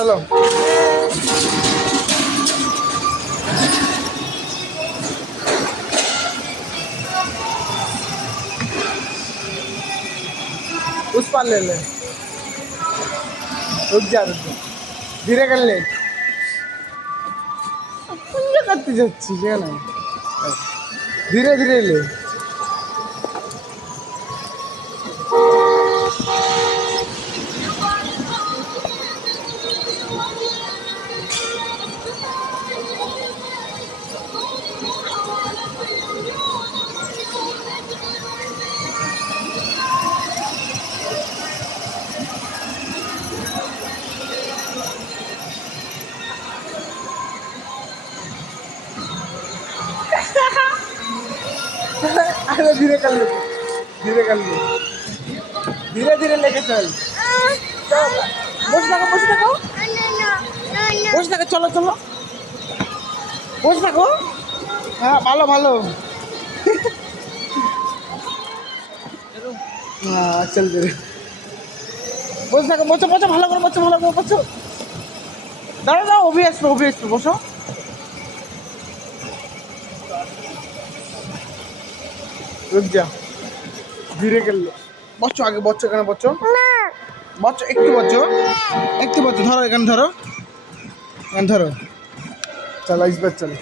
चलो उस पार ले ले, रुक जा धीरे कर ले, करती যাচ্ছি কেন, ধীরে ধীরে ले। अरे धीरे कर ले, धीरे कर ले, धीरे धीरे लेके चल। बस लगा बस लगा, चलो चलो बस लगो। हाँ भालो भालो। हाँ चल दे बस लगा, बचो बचो भालो करो, बचो भालो करो, बचो दाঁড়াও দাঁড়াও, অভি আসবে বসো। रुक जा, धीरे कर लो, बच्चों आगे बच्चों এখানে बच्चों बच्चों একটু বচ্চো ধরো, এখানে ধরো, চলো इस बार चलो।